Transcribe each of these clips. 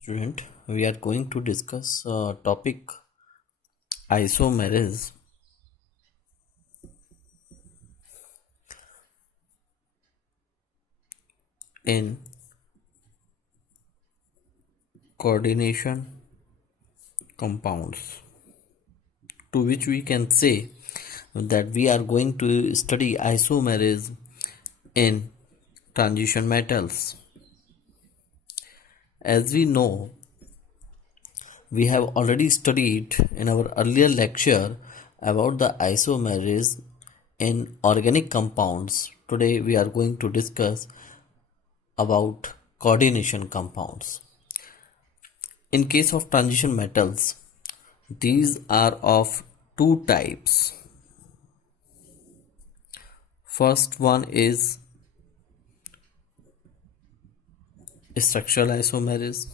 Student, we are going to discuss topic isomerism in coordination compounds, to which we can say that we are going to study isomerism in transition metals. As we know, we have already studied in our earlier lecture about the isomerism in organic compounds. Today we are going to discuss about coordination compounds. In case of transition metals, these are of two types. First one is structural isomerism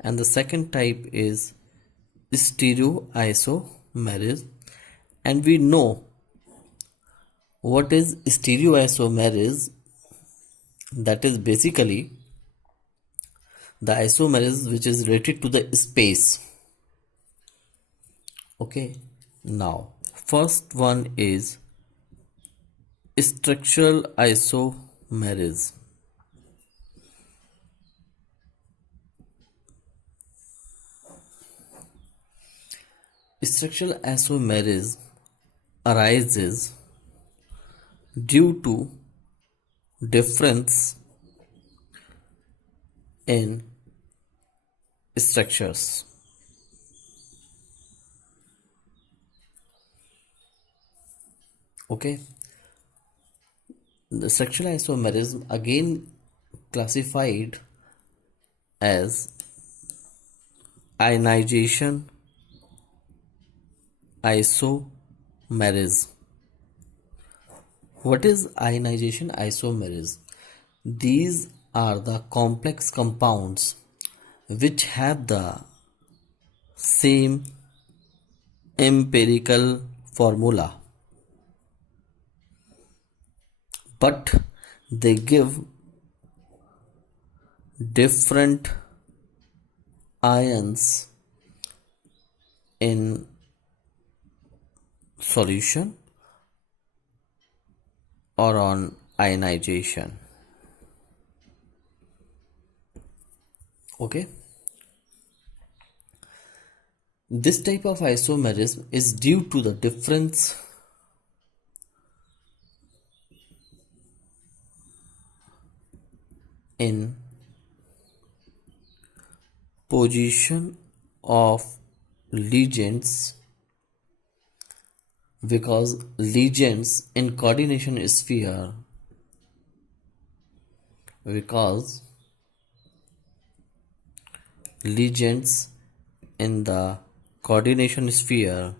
and the second type is stereoisomerism. And we know what is stereoisomerism. That is basically the isomerism which is related to the space. Okay, now first one is structural isomerism. Structural isomerism arises due to difference in structures. Okay, the structural isomerism again classified as ionization isomerism. What is ionization isomerism? These are the complex compounds which have the same empirical formula, but they give different ions in solution or on ionization. Okay, this type of isomerism is due to the difference in position of ligands, because ligands in coordination sphere because ligands in the coordination sphere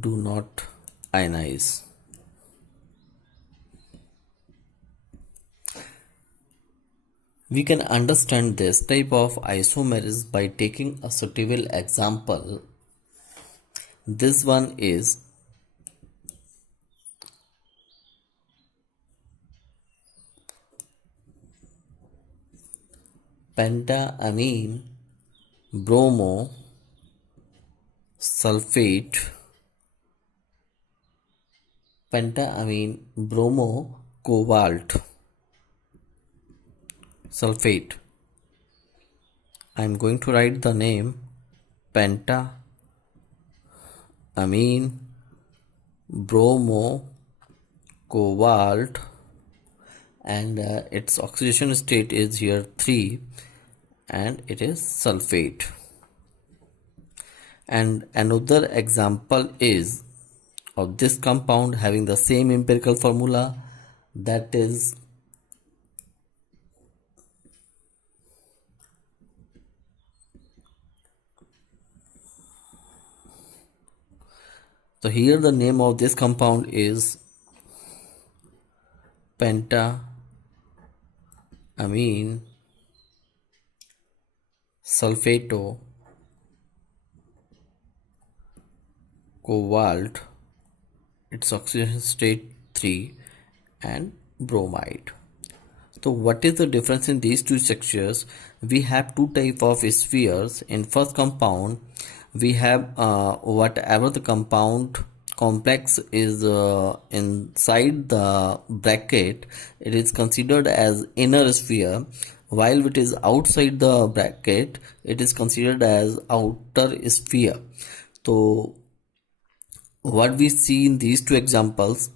do not ionize. We can understand this type of isomerism by taking a suitable example. This one is pentamine bromo sulfate, pentamine bromo cobalt sulfate. I am going to write the name pentamine bromo cobalt, and its oxidation state is here 3 and it is sulfate. And another example is of this compound having the same empirical formula, that is so here the name of this compound is pentamine sulfato cobalt, its oxidation state 3 and bromide. So what is the difference in these two structures? We have two type of spheres. In first compound, we have whatever the compound complex is inside the bracket, it is considered as inner sphere, while it is outside the bracket, it is considered as outer sphere. So what we see in these two examples,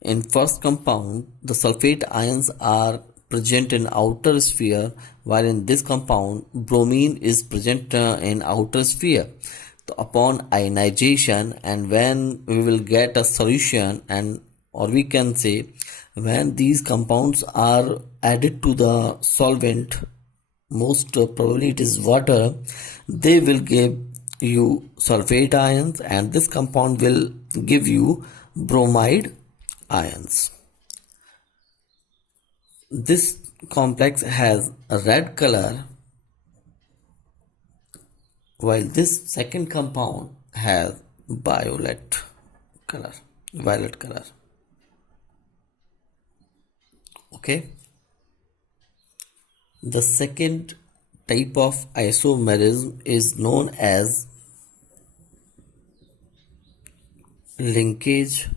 in first compound the sulfate ions are present in outer sphere, while in this compound bromine is present in outer sphere. So upon ionization, and when we will get a solution, and or we can say when these compounds are added to the solvent, most probably it is water, they will give you sulfate ions, and this compound will give you bromide ions. This complex has a red color, while this second compound has violet color. Okay. The second type of isomerism is known as linkage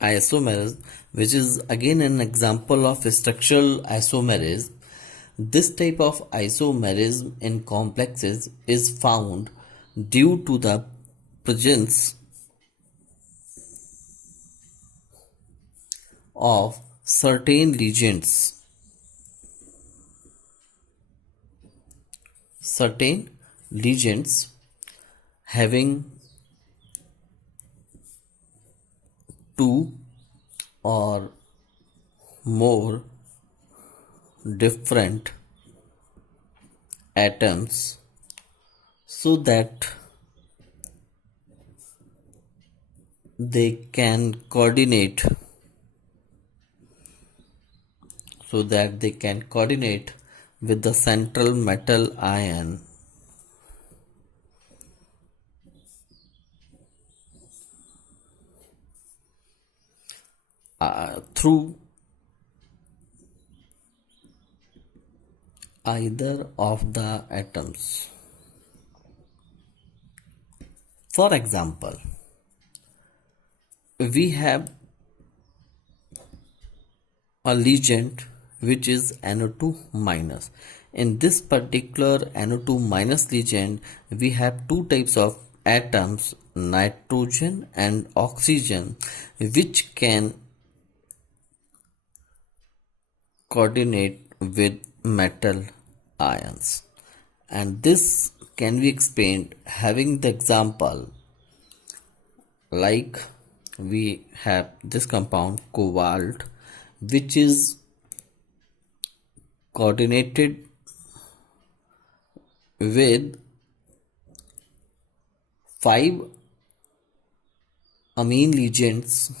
isomerism, which is again an example of structural isomerism. This type of isomerism in complexes is found due to the presence of certain legions having two or more different atoms, so that they can coordinate with the central metal ion through either of the atoms. For example, we have a legend which is NO2 minus. In this particular NO2 minus legend, we have two types of atoms, nitrogen and oxygen, which can coordinate with metal ions, and this can be explained having the example like we have this compound cobalt, which is coordinated with 5 amine ligands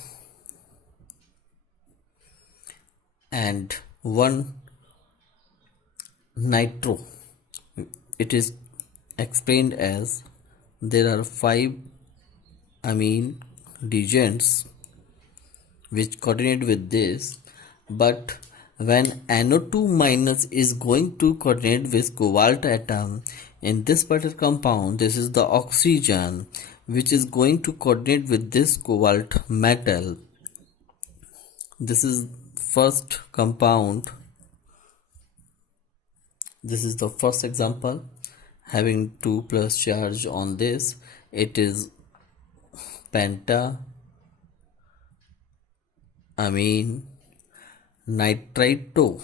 and 1 nitro. It is explained as there are 5 amine ligands which coordinate with this, but when NO2 minus is going to coordinate with cobalt atom, in this particular compound, this is the oxygen which is going to coordinate with this cobalt metal. This is first compound. This is the first example having 2 plus charge on this. It is penta amine nitrito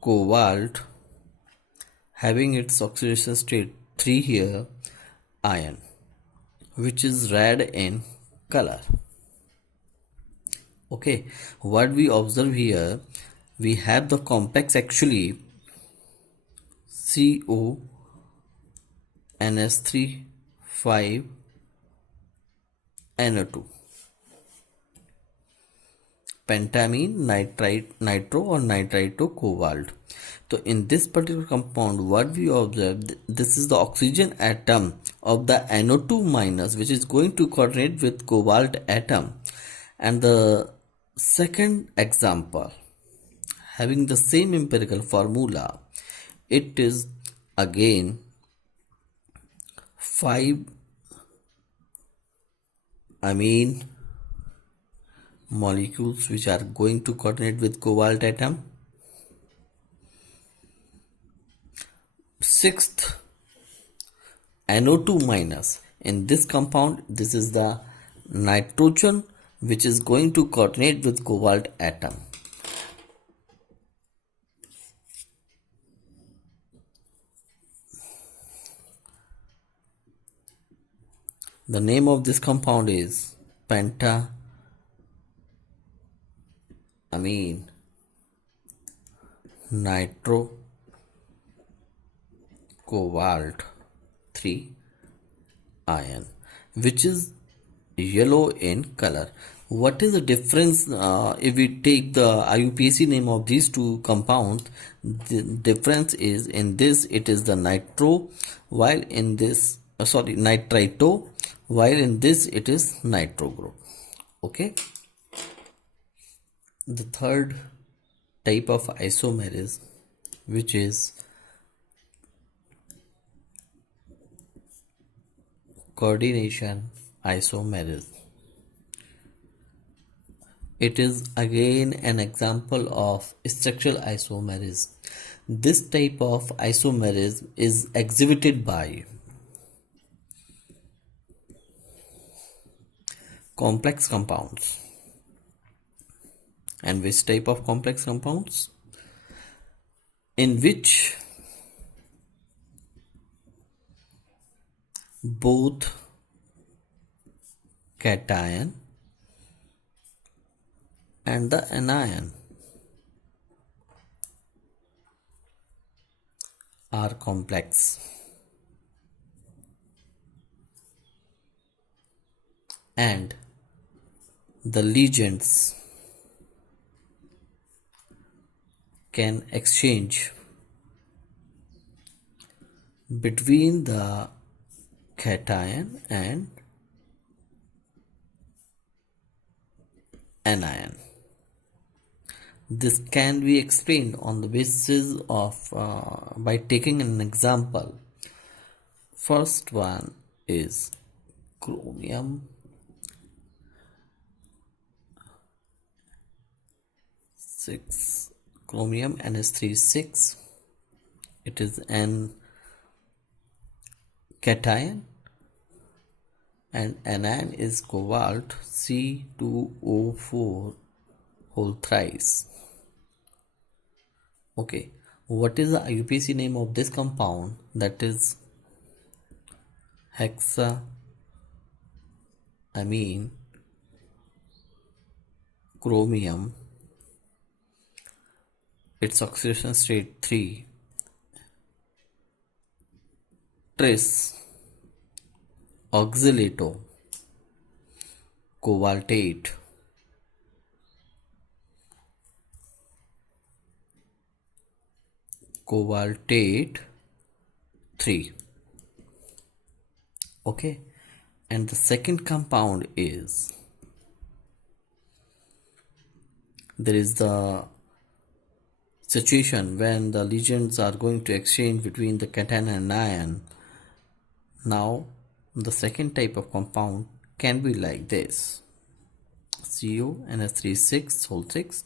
cobalt, having its oxidation state 3 here, ion, which is red in color. Okay, what we observe here, we have the complex actually CO NS3 5 NO2. pentamine, nitro or nitrito cobalt. So in this particular compound, what we observe, this is the oxygen atom of the NO2 minus, which is going to coordinate with cobalt atom. And the second example, having the same empirical formula, it is again 5 amine molecules which are going to coordinate with cobalt atom. Sixth, NO2 minus. In this compound, this is the nitrogen which is going to coordinate with cobalt atom. The name of this compound is pentamine nitro cobalt 3 ion, which is yellow in color. What is the difference if we take the IUPAC name of these two compounds? The difference is, in this it is the nitro, while in this nitrito, while in this it is nitro group. Okay. The third type of isomerism, which is coordination isomerism. It is again an example of structural isomerism. This type of isomerism is exhibited by complex compounds. And which type of complex compounds? In which both cation and the anion are complex, and the ligands can exchange between the cation and anion. This can be explained on the basis of by taking an example. First one is chromium 6, chromium NH3 6. It is an cation, and anion is cobalt C2O4 whole thrice. Okay, what is the IUPAC name of this compound? That is hexaamine chromium. Its oxidation state 3 tris oxalato cobaltate cobaltate 3. Okay, and the second compound is, there is the situation when the ligands are going to exchange between the cation and anion. Now the second type of compound can be like this: CONH3 whole 6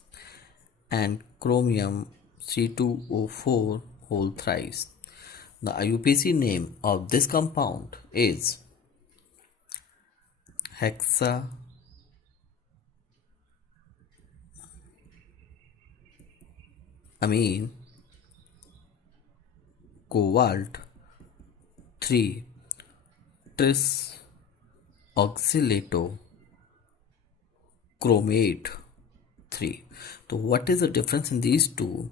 and chromium C2O4 whole thrice. The IUPAC name of this compound is hexaamine cobalt 3 tris oxalato chromate 3. So what is the difference in these two?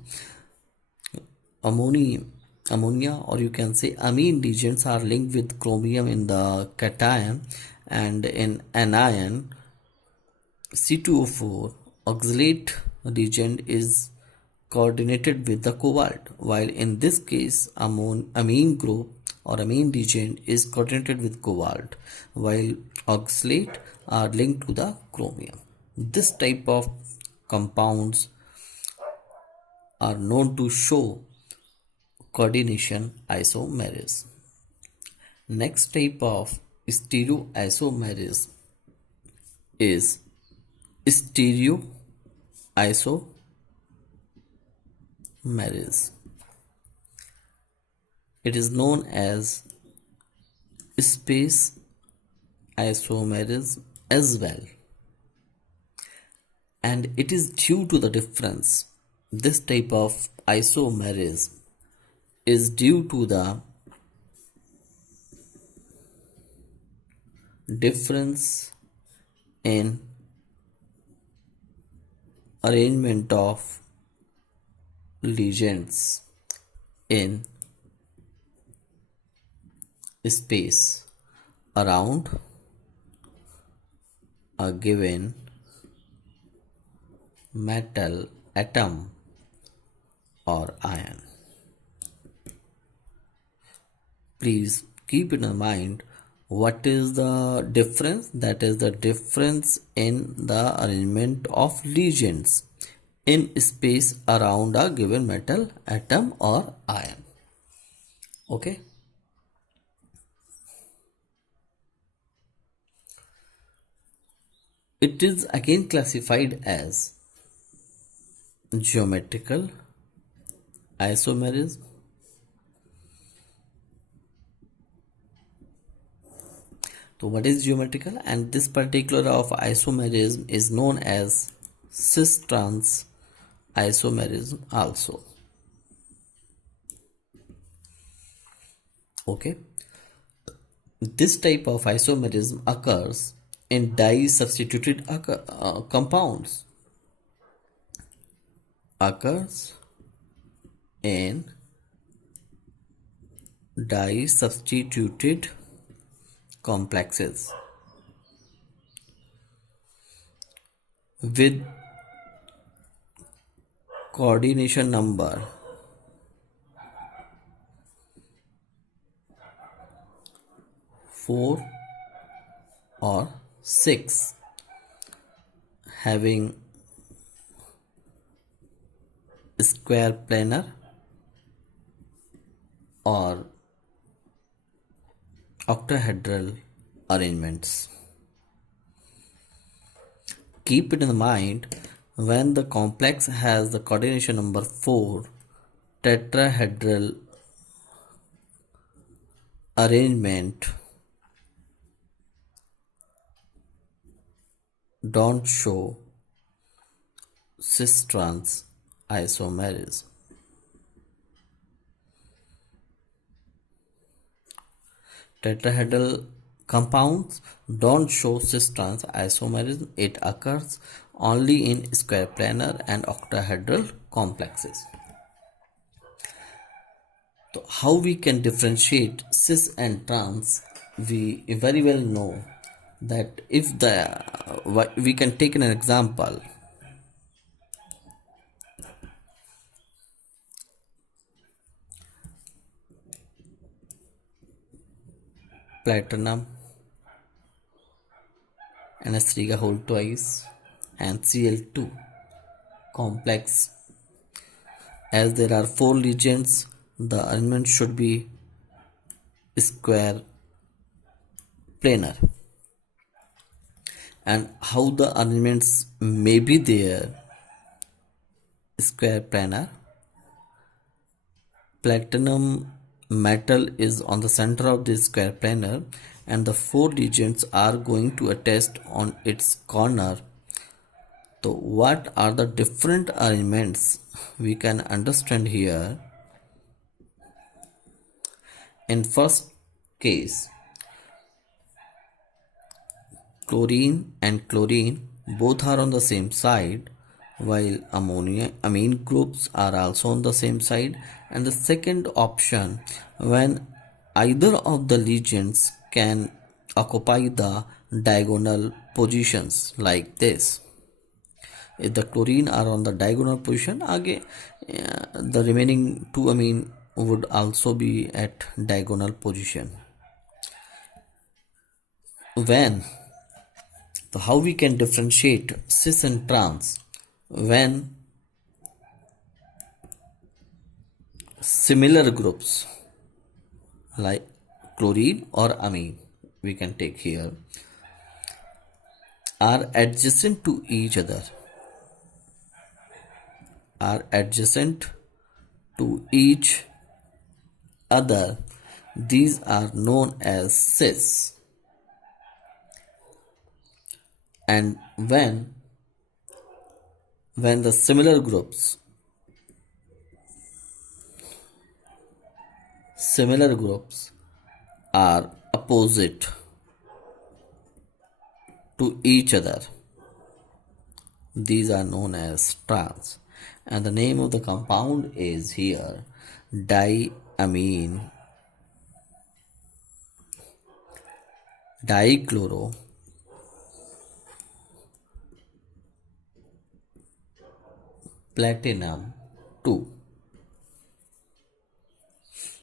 Ammonia, or you can say amine ligands, are linked with chromium in the cation, and in anion C2O4 oxalate reagent is coordinated with the cobalt, while in this case amine group or amine reagent is coordinated with cobalt, while oxalate are linked to the chromium. This type of compounds are known to show coordination isomerism. Next type of stereoisomerism is stereoisomerism. It is known as space isomerism as well, and it is due to the difference. This type of isomerism is due to the difference in arrangement of legends in space around a given metal atom or ion. Please keep in mind what is the difference. That is the difference in the arrangement of legends in space around a given metal atom or ion. Okay. It is again classified as geometrical isomerism, so what is geometrical? And this particular of isomerism is known as cis-trans isomerism also. Okay, this type of isomerism occurs in di-substituted compounds. Occurs in di-substituted complexes with coordination number 4 or 6, having square planar or octahedral arrangements. Keep it in mind, when the complex has the coordination number 4, tetrahedral arrangement don't show cis-trans isomerism. Tetrahedral compounds don't show cis-trans isomerism. It occurs only in square planar and octahedral complexes. So how we can differentiate cis and trans? We very well know that if we can take an example. Platinum, NH3 whole twice, and Cl2 complex. As there are 4 legends, the arrangement should be square planar. And how the arrangements may be there? Square planar. Platinum metal is on the center of this square planar, and the 4 legends are going to attest on its corner. So what are the different arrangements we can understand here? In first case, chlorine and chlorine both are on the same side, while amine groups are also on the same side. And the second option, when either of the legends can occupy the diagonal positions like this. if the chlorine are on the diagonal position, again the remaining two amine would also be at diagonal position. When, so how we can differentiate cis and trans? When similar groups like chlorine or amine, we can take here, are adjacent to each other, are adjacent to each other, these are known as cis. And when the similar groups are opposite to each other, these are known as trans. And the name of the compound is here diamine dichloro platinum 2.